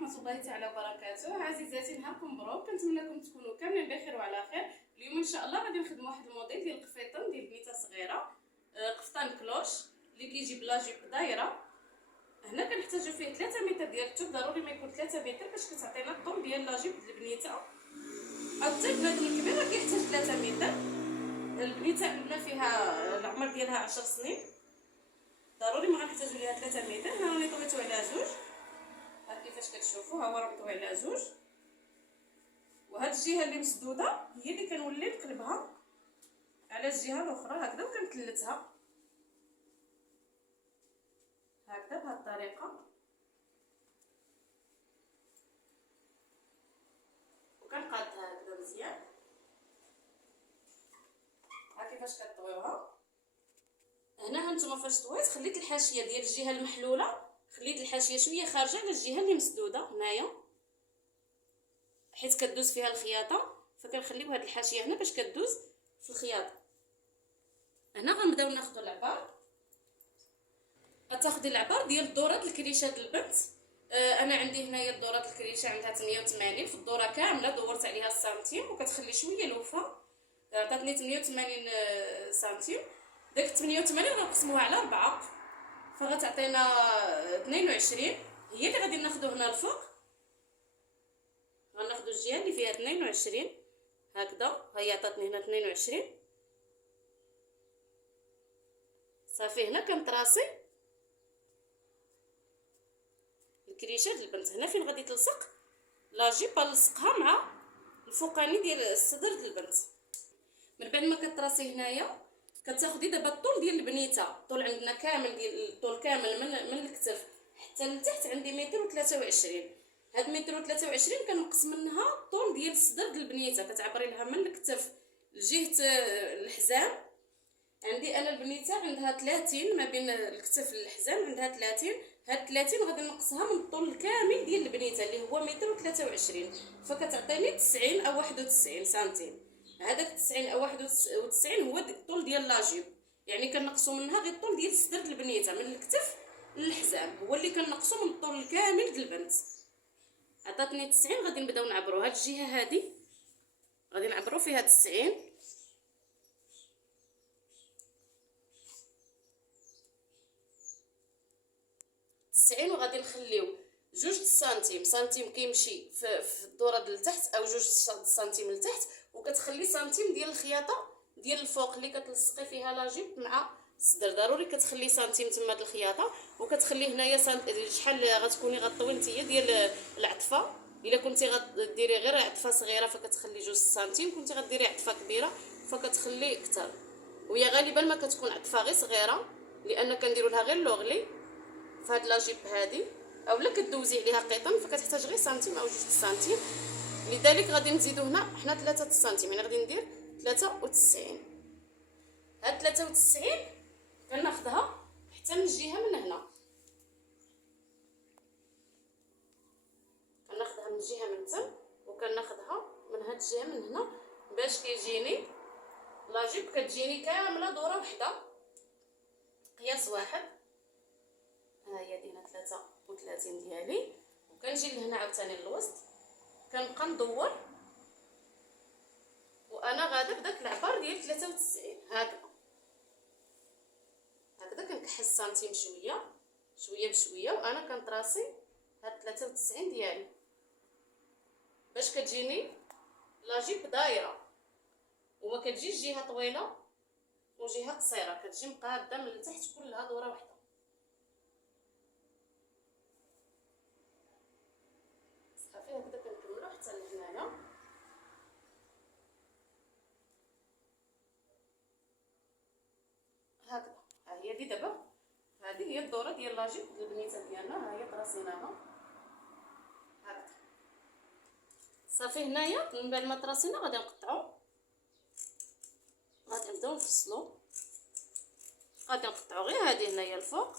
ورحمه الله تعالى وبركاته. عزيزاتي نهاركم مبروك، كنتمنىكم تكونوا كاملين بخير وعلى خير. اليوم ان شاء الله غادي نخدموا واحد الموديل ديال القفيطن ديال بنيته صغيره، قفطان كلوش اللي كيجي بلا جيب دايره. هنا كنحتاجوا فيه 3 متر ديال الثوب، ضروري ما يكون 3 متر باش كتعطينا الطول ديال لاجيب ديال البنيته. الطيب بنادم الكبير راه كيحتاج 3 متر. البنيته عندنا فيها العمر ديالها 10 سنين، ضروري ما غنحتاجوا ليها 3 متر. هنا راني طويتو على زوج، ها كيفاش كتشوفوا، ها هو راه مطوي على زوج. وهاد الجهه اللي مسدوده هي اللي كنولي نقلبها على الجهه الاخرى هكذا، وكنتلتها هكذا بهاد الطريقه، وكنقادها هكذا مزيان. ها كيفاش كطويوها. هنا هانتوما فاش طويت خليت الحاشيه ديال الجهه المحلوله، خليت الحاشيه شويه خارجه على الجهه اللي مسدوده هنايا، حيت كدوز فيها الخياطه، فكنخليو هاد الحاشيه هنا باش كدوز في الخياطه. هنا غنبداو ناخذوا العبار. غتاخدي العبار ديال الدورات الكريشه د البنت. انا عندي هنايا الدورات الكريشه عندها 88 في الدوره كامله، دورت عليها السنتيم وكتخلي شويه لوفه، عطاتني 88 سنتيم. داك 88 غنقسموها على 4 فغتعطينا 22، هي اللي غادي ناخذو هنا الفوق. غناخذوا الجهه اللي فيها 22 هكذا، ها هي عطاتني هنا 22. صافي هنا كنطراسي الكريشه ديال البنت. هنا فين غادي تلصق لاجيب نلصقها مع الفوقاني ديال الصدر ديال البنت. من بعد ما كطراسي هنايا كتاخدي دابا الطول ديال البنيته. الطول عندنا كامل ديال الطول كامل من الكتف حتى لتحت عندي 1.23 متر. هاد 1.23 متر كنقص منها الطول ديال الصدر ديال البنيته، كتعبري لها من الكتف لجهه الحزام. عندي انا البنيته عندها 30 ما بين الكتف للحزام، عندها 30. هاد 30 غادي نقصها من الطول الكامل ديال البنيته اللي هو 1.23 متر، فكتعطيني 90 او 91 سنتيم. هذاك 90 او 91 هو الطول ديال لاجيب، يعني كنقصوا منها غير الطول ديال الصدر ديال البنيته من الكتف للحزام، هو اللي كنقصوا من الطول الكامل ديال البنت. عطاتني 90، غادي نبداو نعبروا هاد الجهه هادي، غادي نعبروا فيها 90 وغادي نخليو 2 سنتيم كيمشي في الدوره ديال التحت، او 2 سنتيم لتحت، وكتخلي سنتيم ديال الخياطه ديال الفوق اللي كتلصقي فيها لاجيب مع الصدر. ضروري كتخلي سنتيم تما د الخياطه، وكتخلي هنايا شحال غتكوني غطوي نتيا ديال العطفه. الا كنتي غديري غير عطفه صغيره فكتخلي 2 سنتيم، كنتي غديري عطفه كبيره فكتخلي اكثر. وهي غالبا ما كتكون عطفه غير صغيره، لان كنديروا لها غير لوغلي فهاد لاجيب هادي، اولا كدوزي عليها قيطن فكتحتاج غير سنتيم او 2 سنتيم. لذلك غادي نزيدو هنا حنا 3 سنتيم، يعني غادي ندير 93. هاد 93 كناخذها حتى من الجهه من هنا، كناخذها من الجهه من تم، وكناخذها من هاد الجهه من هنا، باش كيجيني لاجيب كتجيني كامله دوره وحده قياس واحد. ها هي دينا 33 ديالي، وكنجي لهنا عاوتاني للوسط كنبقى ندور، وانا غاده بداك العبار ديال 93 هكذا كنكحل السنتيم شويه بشويه، وانا كنطراسي هاد 93 ديالي باش كتجيني لاجيب دايره، وما كتجيش جهه طويله وجهه قصيره، كتجي مقاده من التحت كلها دوره واحده. صافي هكذا كنكملو حتى لهنايا. هكذا ها هي دي دابا، هذه هي الدوره ديال لاجيب ديال البنيته ديالنا، ها هي طراسيناها هكذا. صافي هنايا من بعد ما طراسينا غادي نقطعو، غادي نبداو نفصلو. غادي نقطعو غير هذه هنايا الفوق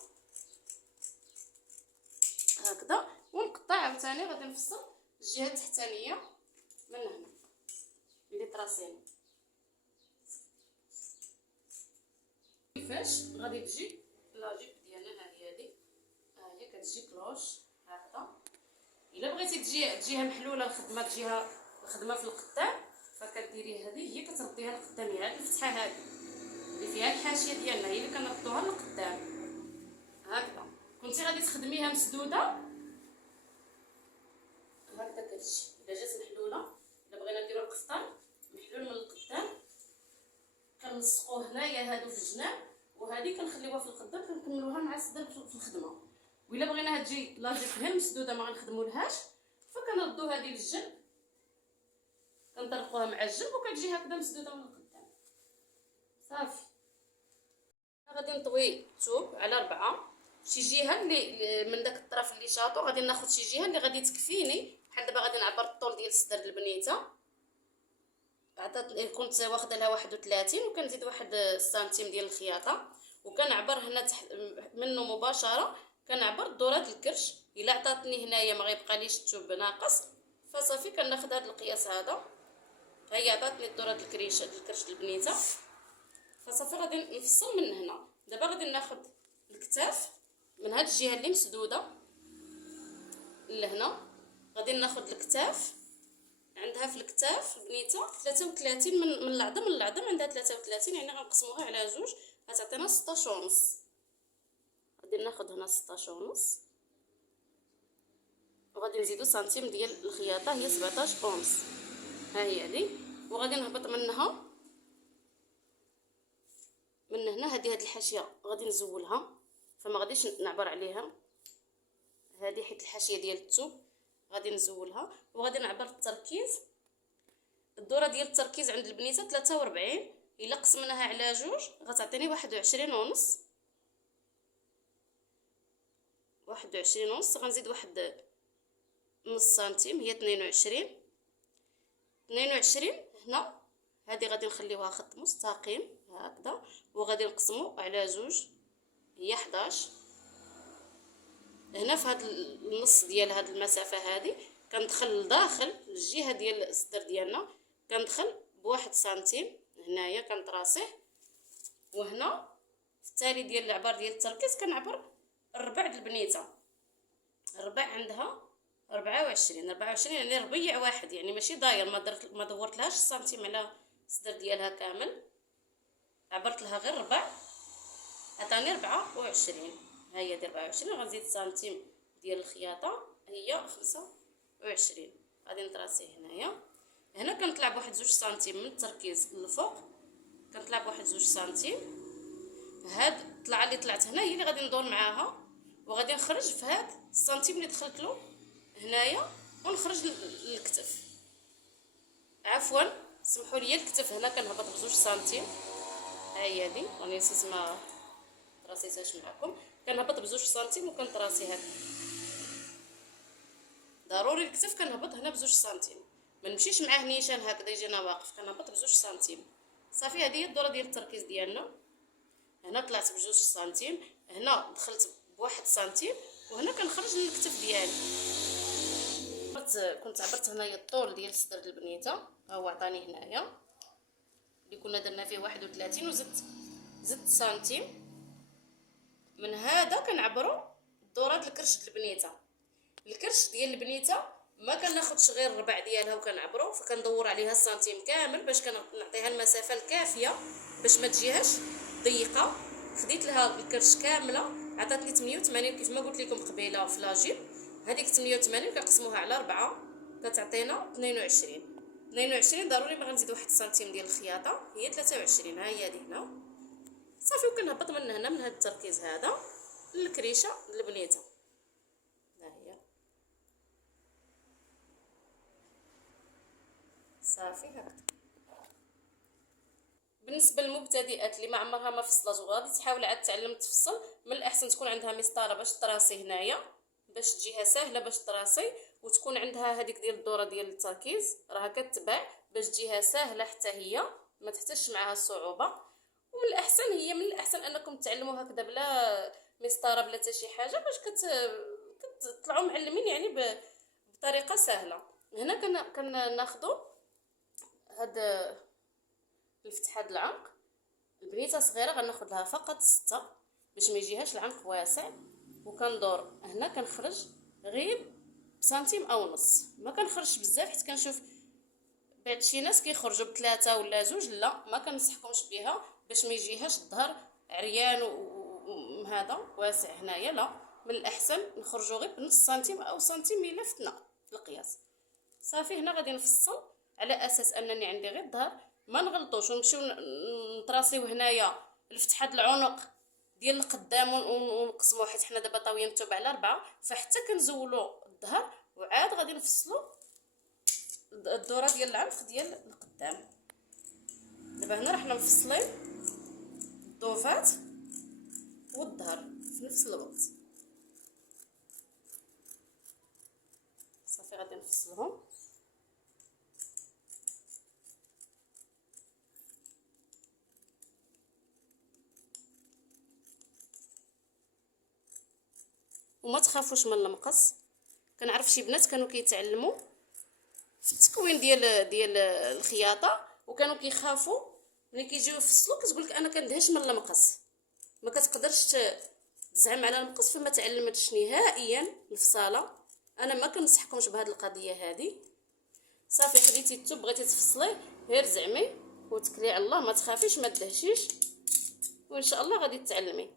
هكذا، ونقطع عاوتاني غادي نفصل الجهه التحتانيه من هنا اللي طراسينا. كيفاش غادي تجي لاجيب ديالنا؟ ها هي هادي، ها هي كتجي كلوش هكذا، الا بغيتي تجيها محلوله الخدمه، تجيها الخدمه في القدام، فكديري هذه هي كترديها لقدام، هي الفتحه هذه اللي فيها الحاشيه ديالنا هي اللي كنردوها لقدام هكذا. كنتي غادي تخدميها مسدوده هكذا كتجي. الا جات محلوله، الا بغينا نديرو القفطان محلول من القدام كنلصقوه هنايا هادو في الجناب، وهذه كنخليوها في القدام كنكملوها مع الصدر في الخدمه. وإلا بغيناها تجي لاجيك غير مسدوده ما غنخدمولهاش، فكنردو هذه للجنب، كنطرقوها مع الجنب وكتجي هكذا مسدوده من القدام صافي. غادي نطوي الثوب على 4 شي جهه اللي من داك الطرف اللي شاطو، غادي ناخذ شي جهه اللي غادي تكفيني. بحال دابا غادي نعبر الطول ديال الصدر البنيته، عطاتني كنت واخده لها 31 وكنزيد 1 سنتيم ديال الخياطه، وكنعبر هنا تحت منه مباشره كنعبر دورات الكرش. الا عطاتني هنايا ما غيبقاليش الثوب ناقص، فصافي كناخذ هذا القياس هذا. هي عطاتني دورات الكرش البنيته، فصافي غادي نفصل من هنا. دابا غادي ناخذ الكتاف من هاد الجهه اللي مسدوده لهنا، غادي ناخذ الكتاف عندها في الكتاف البنيته 33 من العظم للعظم، عندها 33 يعني غنقسموها على 2 غتعطينا 16 ونص. غادي ناخذ هنا 16 ونص وغادي نزيدو سنتيم ديال الخياطه هي 17 ونص، ها هي هذه. وغادي نهبط منها من هنا. هذه الحاشيه غادي نزولها فما غاديش نعبر عليها، هذه حيت الحاشيه ديال الثوب غادي نزولها. وغادي نعبر التركيز، الدوره ديال التركيز عند البنيته 43، الا قسمناها على 2 غتعطيني 21 ونص. 21 ونص غنزيد نص سنتيم هي 22. 22 هنا هذه غادي نخليوها خط مستقيم هكذا، وغادي نقسمو على 2 هي 11. هنا في هذا النص ديال هذه المسافه هذه كندخل لداخل الجهه ديال الصدر ديالنا، كندخل ب1 سنتيم هنايا كنطراسيه. وهنا في التالي ديال العبار ديال التركيز كنعبر الربع ديال البنيته. الربع عندها 24 يعني ربيع واحد، يعني ماشي داير، ما دورت لهاش سنتيم على الصدر ديالها كامل، عبرت لها غير ربع عطاني 24. ها هي ديال 24 غنزيد سنتيم ديال الخياطه هي 25. غادي نطراسيه هنايا. هنا كنطلع بواحد 2 سنتيم من التركيز للفوق، كنطلع بواحد 2 سنتيم. هاد الطلعه اللي طلعت هنا هي اللي غادي ندور معاها، وغادي نخرج في هاد السنتيم اللي دخلت له هنايا ونخرج للكتف. عفوا سمحوا لي، الكتف هنا كنهبط ب 2 سنتيم، ها هي هادي راني نسيت ما طراسيتهاش معكم. كنهبط ب 2 سنتيم وكنطراسي هكا، ضروري الكتف كنهبط هنا ب 2 سنتيم، ما نمشيش معاه نيشان هكذا يجينا واقف، كنهبط ب 2 سنتيم صافي. هذه هي الدوره ديال التركيز ديالنا. هنا طلعت ب 2 سنتيم، هنا دخلت ب1 سنتيم، وهنا كنخرج للكتف ديالي. كنت عبرت هنايا الطول ديال الصدر البنيته، ها هو عطاني هنايا اللي كنا درنا فيه 31 وزدت سنتيم. من هذا كنعبروا دورات الكرش ديال البنيته. الكرش ديال البنيته ما كناخذش غير الربع ديالها وكنعبروا، فكندور عليها السنتيم كامل باش كنعطيها المسافه الكافيه باش ما تجيهاش ضيقه. خديت لها الكرش كامله عطاتني 88 كيف ما قلت لكم قبيله في لاجيب. هذيك 88 كنقسموها على 4 كتعطينا 22 ضروري ما غنزيد 1 سنتيم ديال الخياطه هي 23. ها هي هذه هنا صافي. وكنهبط من هنا من هذا التركيز هذا للكريشه البنيته، ها هي صافي هكا. بالنسبه للمبتدئات اللي ما عمرها ما فصلت وغادي تحاول عاد تعلم تفصل، من الاحسن تكون عندها مسطره باش تراسي هنايا، باش تجيها سهله باش تراسي، وتكون عندها هذيك ديال الدوره ديال التركيز راها كتباع باش تجيها سهله حتى هي ما تحتاجش معها الصعوبه. ومن الاحسن هي من الاحسن انكم تعلموا هكذا بلا مسطره بلا حتى شي حاجه باش كتطلعوا معلمين يعني بطريقه سهله. هنا كناخذوا هاد الفتحه هاد العنق. البنيته صغيره غناخذ لها فقط 6 باش ما يجيهاش العنق واسع، وكندور هنا كنخرج غير بسنتيم او نص. ما كنخرجش بزاف حيت كنشوف بعد شي ناس كيخرجوا بثلاثة ولا جوج، لا ما كنصحكمش بها باش ما يجيهاش الظهر عريان وهذا واسع هنايا. لا، من الاحسن نخرجوا غير بنص سنتيم او سنتيم الا فتنا في القياس. صافي هنا غادي نفصل على اساس انني عندي غير الظهر، ما نغلطوش ونمشيو نطراسيو هنايا لفتحه العنق ديال القدام ونقسموه، حيت حنا دابا طاويين متوبع على 4، فحتى كنزولوا الظهر وعاد غادي نفصلوا الدوره ديال العنق ديال القدام. دابا هنا راحنا مفصلين الضوفات والظهر في نفس الوقت. صافي غادي نفصلهم. وما تخافوش من المقص. كنعرف شي بنات كانوا كيتعلموا في التكوين ديال الخياطه وكانوا كيخافوا ملي كيجيو يفصلوا، كتقول لك انا كندهش من المقص. ما كتقدرش تزعم على المقص، فما تعلمتش نهائيا الفصاله. انا ما كنصحكمش بهذه القضيه هذه. صافي خديتي الثوب بغيتي تفصليه غير زعمي وتكلي على الله، ما تخافيش ما تدهشيش، وان شاء الله غادي تتعلمي.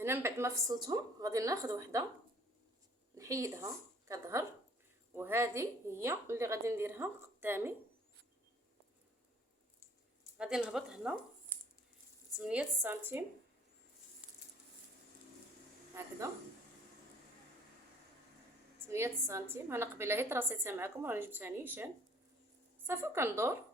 هنا من بعد ما فصلتهم غادي ناخذ وحده نحيدها كظهر، وهذه هي اللي غادي نديرها قدامي. غادي نهبط هنا 8 سنتيم هكذا، 8 سنتيم. انا قبيله هي تراسيتها معكم راني جبتها نيشان. صافي وكندور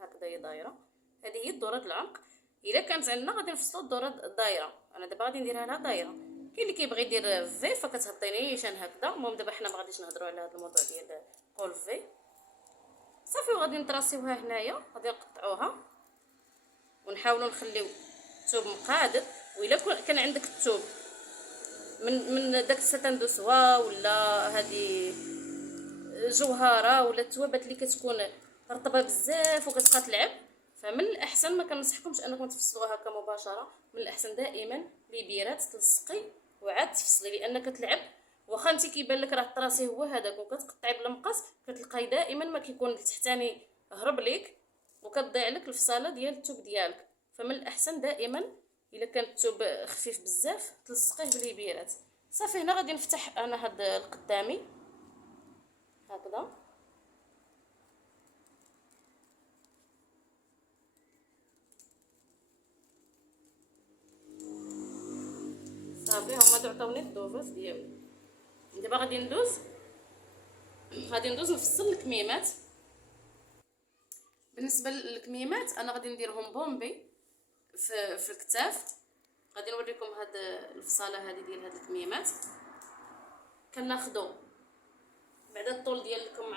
هكذا هي دايره. هذه هي الدوره ديال العنق. الا كانت عندنا غادي نفصلوا الدوره الدايره. انا دابا غادي نديرها لها دايره. كاين اللي كيبغي يدير في فكتهبطي نيشان هكذا. المهم دابا حنا ما غاديش نهضروا على هذا الموضوع ديال قول في. صافي وغادي نتراسيوها هنايا، غادي نقطعوها ونحاولوا نخليو الثوب مقادر. والا كان عندك الثوب من داك الساتان دو سوا ولا هذه جوهره ولا الثوابات اللي كتكون رطبه بزاف وكتبقى تلعب، فمن الاحسن ما كنصحكمش انكم تفصلوها هكا مباشره. من الاحسن دائما ليبيرات تلصقي وعاد تفصلي، لان كتلعب. واخا انت كيبان لك راه الطراسي هو هذاك وكتقطعي بالمقص، كتلقاي دائما ما كيكون التحتاني هرب ليك وكتضيع لك الفصاله ديال الثوب ديالك. فمن الاحسن دائما الا كان الثوب خفيف بزاف تلصقيه باليبيرات. صافي هنا غادي نفتح انا هاد القدامي هكذا. صافي هما تعطوني الضوفات ديالي. دابا غادي ندوز نفصل الكميمات. بالنسبه للكميمات انا غادي نديرهم بومبي في الكتاف. غادي نوريكم هاد الفصاله هذه ديال هاد الكميمات. كناخذوا بعد الطول ديالكم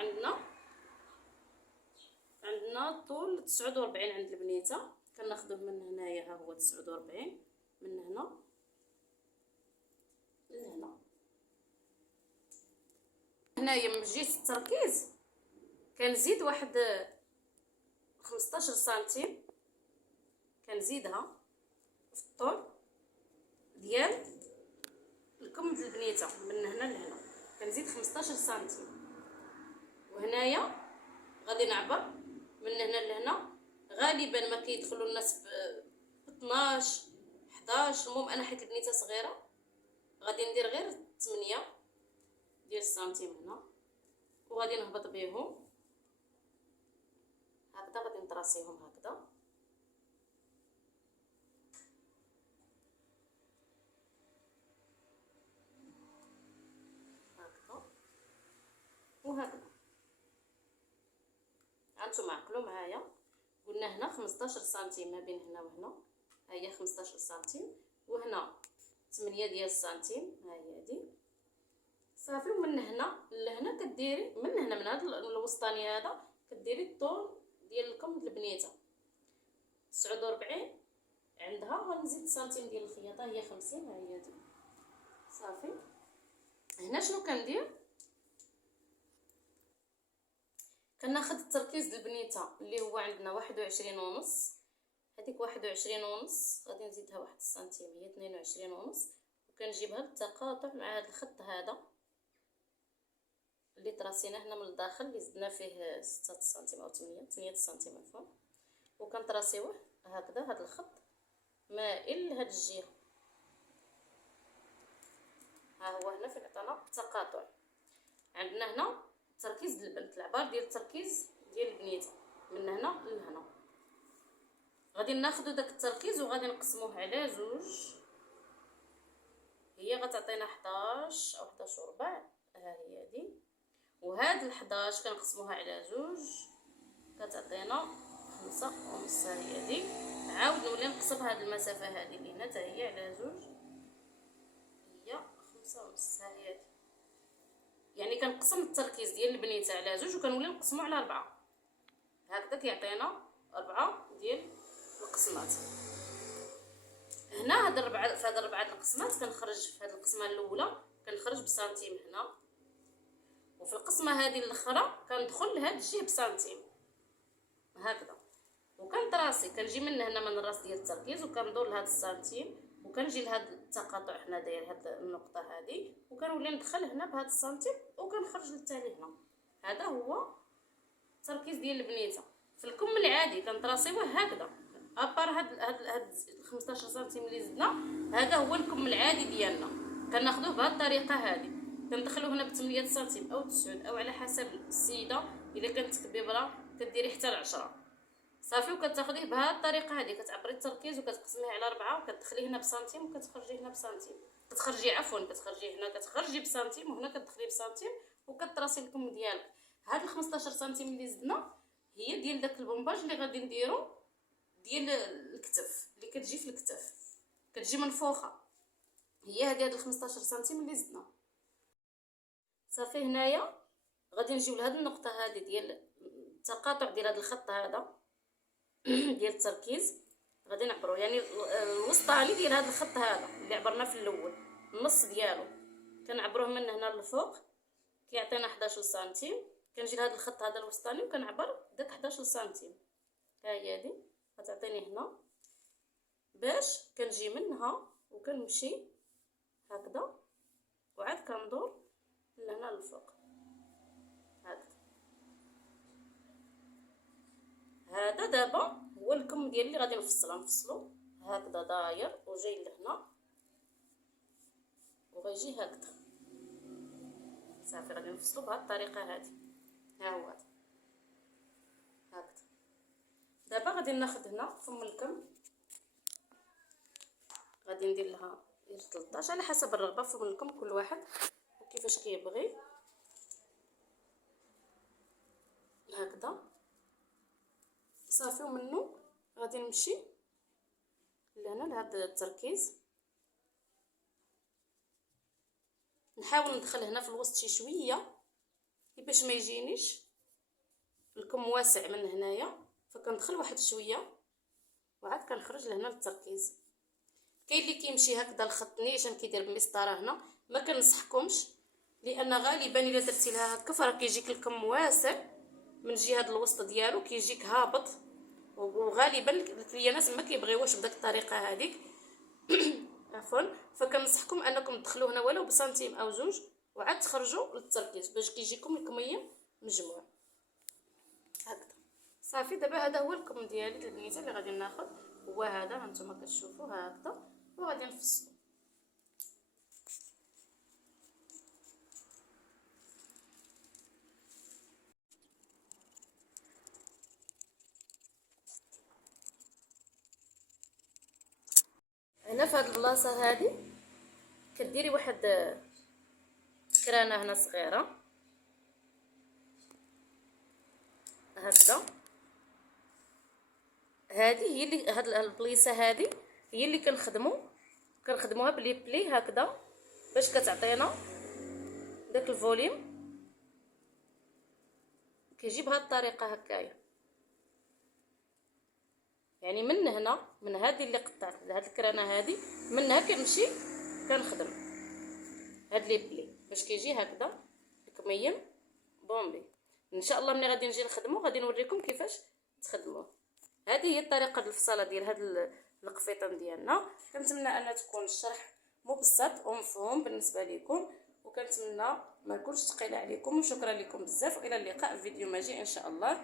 عندنا الطول 49 عند البنيته. كناخذوه من هنايا، ها هو 49 من هنا لهنا. هنايا من جهه التركيز كنزيد واحد 15 سنتيم، كنزيدها في الطول ديال الكم ديال البنيته من هنا لهنا. كنزيد 15 سنتيم. وهنايا غادي نعبر من هنا لهنا. غالبا ما كيدخلوا الناس ب 12 11. المهم انا حيت البنيته صغيره غادي ندير غير 8 ديال السنتيم هنا، وغادي نهبط بهم هكذا. غادي نطراسيهم هكذا وهكذا. هانتوما عقلوا معايا، قلنا هنا 15 سنتيم ما بين هنا وهنا، ها هي 15 سنتيم، وهنا 8 ديال السنتيم، ها هي هذه. صافي ومن هنا لهنا كديري من هنا من هذا الوسطاني هذا كديري الطول ديال الكم ديال البنيته 49 عندها. غنزيد سنتيم ديال الخياطه هي 50، ها هي هذه. صافي هنا شنو كندير؟ كناخذ التركيز ديال البنيته اللي هو عندنا 21 ونص. هذيك 21 ونص غادي نزيدها 1 سنتيم، هي 22 ونص. وكنجيبها بالتقاطع مع هذا الخط هذا اللي تراسيناه هنا من الداخل اللي زدنا فيه 6 سنتيم او 8 سنتيم عفوا، وكنتراسيوه هكذا. هذا الخط مائل لهاد الجهه. ها هو هنا فين عطانا تقاطع. عندنا هنا التركيز ديال البنت، العبار ديال التركيز ديال البنيته من هنا لهنا. غادي ناخذ داك التركيز وغادي نقسموه على 2. هي غتعطينا 11 او 11 وربع. ها هي هادي. وهاد 11 كنقسموها على 2 كتعطينا 5 ونص. هي هادي. عاود نولي نقسم هاد المسافه هادي اللي هنا حتى هي على 2 هي 5 ونص. ها هي هادي. يعني كنقسم التركيز ديال البنيته على 2 وكنولي نقسمو على 4. هكذا كيعطينا 4 ديال القسمات. هنا هاد 4 في هاد 4 القسمات كنخرج في هاد القسمه الاولى كنخرج بسنتيم هنا، وفي القسمه هذه الاخرى كندخل لهاد الجهه بسنتيم هكذا. وكنتراسي كنجي من هنا من الراس ديال التركيز وكندور لهاد السنتيم وكنجي لهاد التقاطع هنا داير هاد النقطه هذه وكنولي ندخل هنا بهاد السنتيم وكنخرج للتالي هنا. هذا هو التركيز ديال البنيته. في الكم العادي كنتراسيوه هكذا ابار هاد 15 سنتيم اللي زدنا. هذا هو الكم العادي ديالنا كناخذوه بهذه الطريقه هذه. كندخلوه هنا ب 8 سنتيم او 9 او على حسب السيده. الا كانت كبيبره كديري حتى ل 10 صافي. وكتاخذيه بهذه الطريقه هذه كتعبري التركيز وكتقسميه على 4 وكتدخليه هنا بسنتيم وكتخرجيه هنا بسنتيم. كتخرجي هنا كتخرجي بسنتيم وهنا كتدخلي بسنتيم وكتراسي الكم ديالك. هاد ال 15 سنتيم اللي زدنا هي ديال داك البومباج اللي غادي نديرو ديال الكتف اللي كتجي في الكتف كتجي منفوخه. هي هاد 15 سنتيم اللي زدنا صافي. هنايا غادي نجيو لهاد النقطه هذه ديال التقاطع ديال هاد الخط هذا ديال التركيز. غادي نعبرو يعني الوسطاني ديال هاد الخط هذا اللي عبرنا في الاول النص ديالو كنعبروه من هنا للفوق كيعطينا 11 سنتيم. كنجي لهاد الخط هذا الوسطاني وكنعبر داك 11 سنتيم. ها هي هادي غتعطيني هنا باش كنجي منها وكنمشي هكذا وعاد كندور لهنا للفوق هكذا. هذا دابا هو الكم ديالي اللي غادي نفصلو هكذا داير وجاي لهنا وغيجي هكذا صافي. غادي نفصلو بهذه الطريقه هذه. ها هو هذا هكذا. دابا غادي ناخذ هنا فم الكم غادي ندير لها 13 على حسب الرغبه فم الكم كل واحد وكيفاش كيبغي هكذا صافي. ومنه غادي نمشي لهنا لهذا التركيز نحاول ندخل هنا في الوسط شي شويه باش ما يجينيش الكم واسع من هنايا فكندخل واحد شويه وعاد كنخرج لهنا للتركيز. كاين اللي كيمشي هكذا الخط نيشان كيدير بالمسطره هنا. ما كنصحكمش لان غالبا الا درتي لها هكا فراه كيجيك الكم واسع من جهه الوسط ديالو كيجيك هابط وغالبا الكليانات ما كيبغيوش بداك الطريقه هذيك عفوا. فكنصحكم انكم تدخلوا هنا ولو بسنتيم او 2 وعاد تخرجوا للتركيز باش كيجيكم الكميه مجموع هكذا صافي. دابا هذا هو الكم ديالي البنيته اللي غادي ناخذ هو هذا هانتوما كتشوفوا هكذا وغادي نفصلو. هنا في هذه البلاصه هذه كديري واحد كرانه هنا صغيره هكذا. هذه هي اللي هاد البليصه هذه هي اللي كنخدموها بلي بلي هكذا باش كتعطينا داك الفوليوم كيجي بهذه الطريقه هكايا. يعني من هنا من هذه اللي قطعت هاد الكرانه هذه منها كنمشي كنخدم هاد لي بلي باش كيجي هكذا الكميه بومبي. ان شاء الله ملي غادي نجي نخدمو غادي نوريكم كيفاش تخدموه. هذه هي الطريقه ديال الفصاله ديال هاد القفيطان ديالنا. كنتمنى ان تكون الشرح مبسط ومفهوم بالنسبه لكم وكنتمنى ما نكونش ثقيله عليكم، وشكرا لكم بزاف، والى اللقاء في فيديو ماجي ان شاء الله.